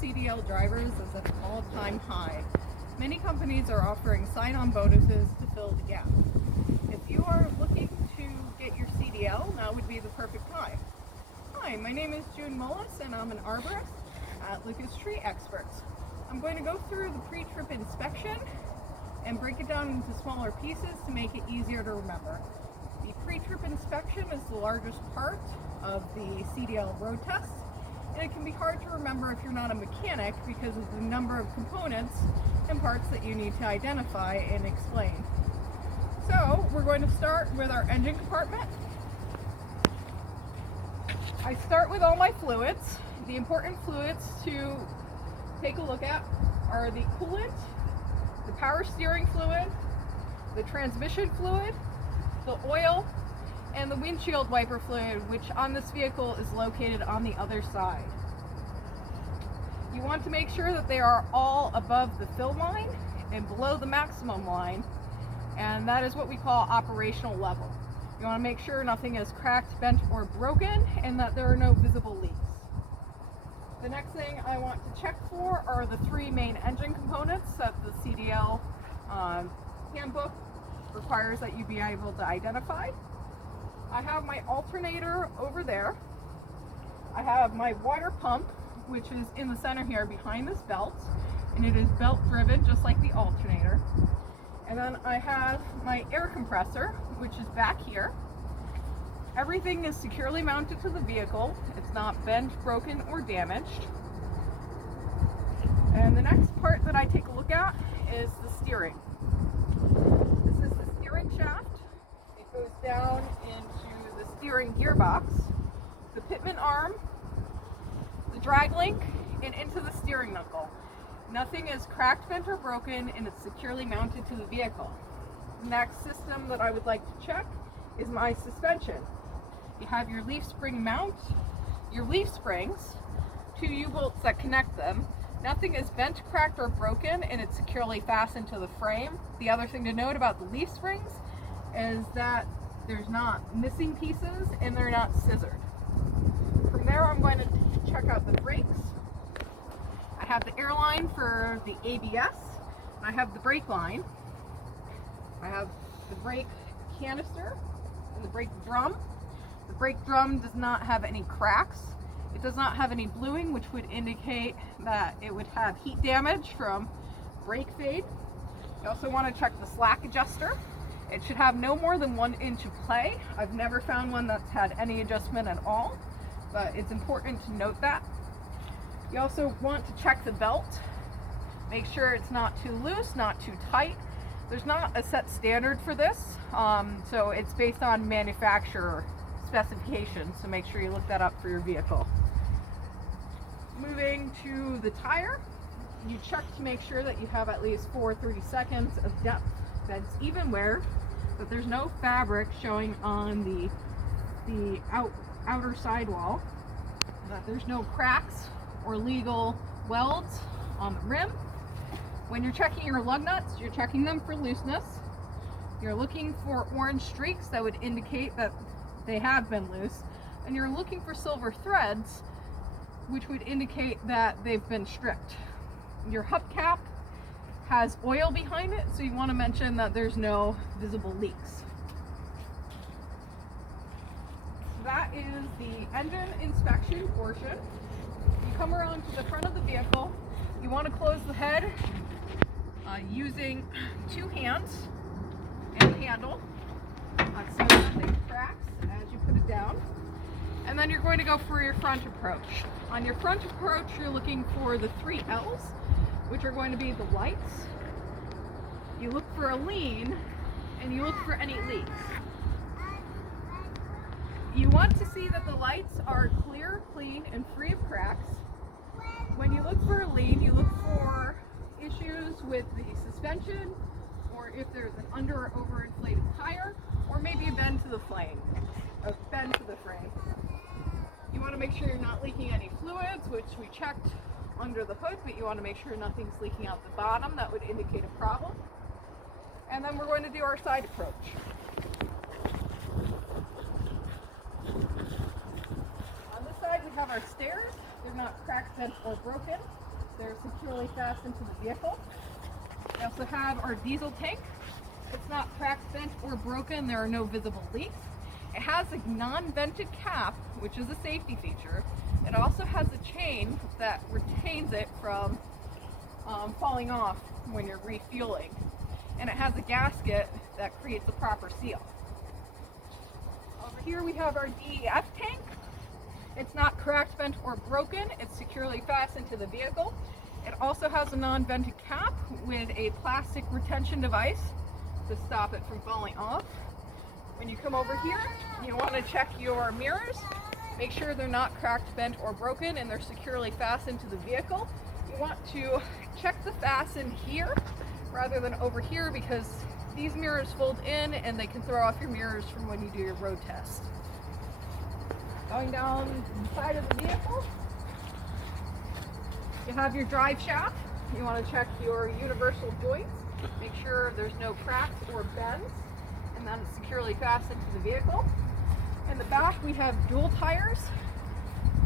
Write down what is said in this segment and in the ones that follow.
CDL drivers is at an all-time high. Many companies are offering sign-on bonuses to fill the gap. If you are looking to get your CDL, now would be the perfect time. Hi, my name is June Moulis and I'm an arborist at Lucas Tree Experts. I'm going to go through the pre-trip inspection and break it down into smaller pieces to make it easier to remember. The pre-trip inspection is the largest part of the CDL road test, and it can be hard to remember if you're not a mechanic because of the number of components and parts that you need to identify and explain. So we're going to start with our engine compartment. I start with all my fluids. The important fluids to take a look at are the coolant, the power steering fluid, the transmission fluid, the oil, and the windshield wiper fluid, which on this vehicle is located on the other side. You want to make sure that they are all above the fill line and below the maximum line, and that is what we call operational level. You want to make sure nothing is cracked, bent, or broken, and that there are no visible leaks. The next thing I want to check for are the three main engine components that the CDL handbook requires that you be able to identify. I have my alternator over there. I have my water pump, which is in the center here behind this belt, and it is belt driven just like the alternator. And then I have my air compressor, which is back here. Everything is securely mounted to the vehicle. It's not bent, broken, or damaged. And the next part that I take a look at is the steering. This is the steering shaft. It goes down into the steering gearbox, the pitman arm, the drag link, and into the steering knuckle. Nothing is cracked, bent, or broken, and it's securely mounted to the vehicle. The next system that I would like to check is my suspension. You have your leaf spring mount, your leaf springs, two U-bolts that connect them. Nothing is bent, cracked, or broken, and it's securely fastened to the frame. The other thing to note about the leaf springs is that there's not missing pieces and they're not scissored. From there, I'm going to check out the brakes. I have the air line for the ABS, and I have the brake line. I have the brake canister and the brake drum. The brake drum does not have any cracks. It does not have any bluing, which would indicate that it would have heat damage from brake fade. You also want to check the slack adjuster. It should have no more than 1 inch of play. I've never found one that's had any adjustment at all, but it's important to note that. You also want to check the belt. Make sure it's not too loose, not too tight. There's not a set standard for this, so it's based on manufacturer specifications, so make sure you look that up for your vehicle. Moving to the tire, you check to make sure that you have at least 4/32 of depth that's even wear, that there's no fabric showing on the outer sidewall, that there's no cracks or legal welds on the rim. When you're checking your lug nuts, you're checking them for looseness. You're looking for orange streaks that would indicate that they have been loose, and you're looking for silver threads, which would indicate that they've been stripped. Your hubcap has oil behind it, so you want to mention that there's no visible leaks. That is the engine inspection portion. You come around to the front of the vehicle. You want to close the head using 2 hands and handle so nothing cracks as you put it down. And then you're going to go for your front approach. On your front approach, you're looking for the 3 L's, which are going to be the lights. You look for a lean, and you look for any leaks. You want to see that the lights are clear, clean, and free of cracks. When you look for a lean, you look for issues with the suspension, or if there's an under or overinflated tire, or maybe a bend to the frame. You want to make sure you're not leaking any fluids, which we checked under the hood, but you want to make sure nothing's leaking out the bottom. That would indicate a problem. And then we're going to do our side approach. On this side we have our stairs. They're not cracked, bent, or broken. they're securely fastened to the vehicle. We also have our diesel tank. It's not cracked, bent, or broken. There are no visible leaks. It has a non-vented cap, which is a safety feature. It also has a chain that retains it from falling off when you're refueling. And it has a gasket that creates a proper seal. Over here we have our DEF tank. It's not cracked, bent, or broken. It's securely fastened to the vehicle. It also has a non-vented cap with a plastic retention device to stop it from falling off. When you come over here, you want to check your mirrors. Make sure they're not cracked, bent, or broken, and they're securely fastened to the vehicle. You want to check the fasten here rather than over here, because these mirrors fold in and they can throw off your mirrors from when you do your road test. Going down the side of the vehicle, you have your drive shaft. You want to check your universal joints. Make sure there's no cracks or bends, and that is securely fastened to the vehicle. In the back, we have dual tires.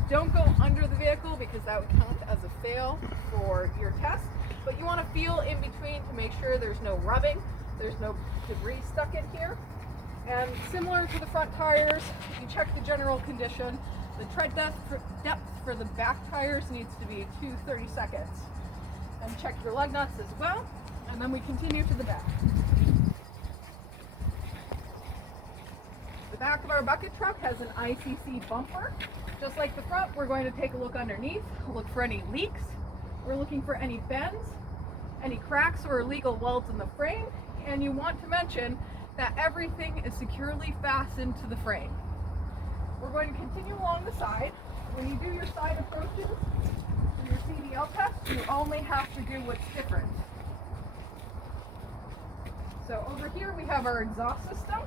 Don't go under the vehicle because that would count as a fail for your test, but you want to feel in between to make sure there's no rubbing, there's no debris stuck in here. And similar to the front tires, you check the general condition. The tread depth for the back tires needs to be 2/32. And check your lug nuts as well. And then we continue to the back. The back of our bucket truck has an ICC bumper. Just like the front, we're going to take a look underneath, look for any leaks. We're looking for any bends, any cracks or illegal welds in the frame. And you want to mention that everything is securely fastened to the frame. We're going to continue along the side. When you do your side approaches and your CDL test, you only have to do what's different. So over here we have our exhaust system.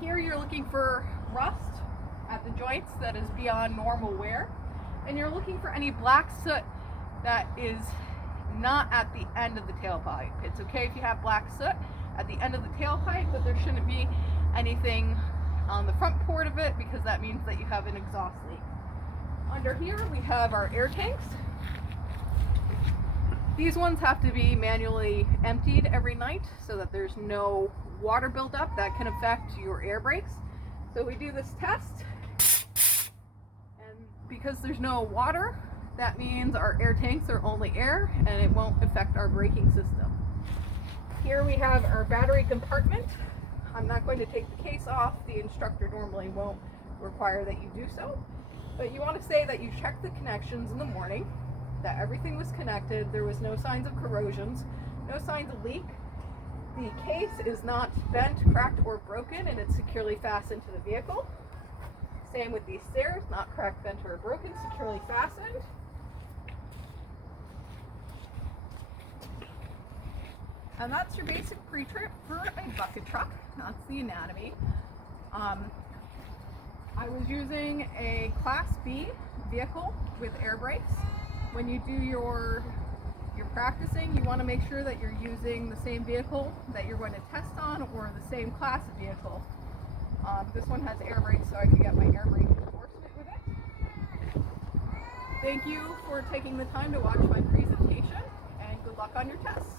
Here you're looking for rust at the joints that is beyond normal wear, and you're looking for any black soot that is not at the end of the tailpipe. It's okay if you have black soot at the end of the tailpipe, but there shouldn't be anything on the front port of it, because that means that you have an exhaust leak. Under here we have our air tanks. These ones have to be manually emptied every night so that there's no water buildup that can affect your air brakes. So we do this test, and because there's no water, that means our air tanks are only air and it won't affect our braking system. Here we have our battery compartment. I'm not going to take the case off. The instructor normally won't require that you do so. But you want to say that you checked the connections in the morning, that everything was connected, there was no signs of corrosions, no signs of leak. The case is not bent, cracked, or broken, and it's securely fastened to the vehicle. Same with these stairs, not cracked, bent, or broken, securely fastened. And that's your basic pre-trip for a bucket truck. That's the anatomy. I was using a Class B vehicle with air brakes. When you do your practicing, you want to make sure that you're using the same vehicle that you're going to test on, or the same class of vehicle. This one has air brakes, so I can get my air brake enforcement with it. Thank you for taking the time to watch my presentation, and good luck on your tests.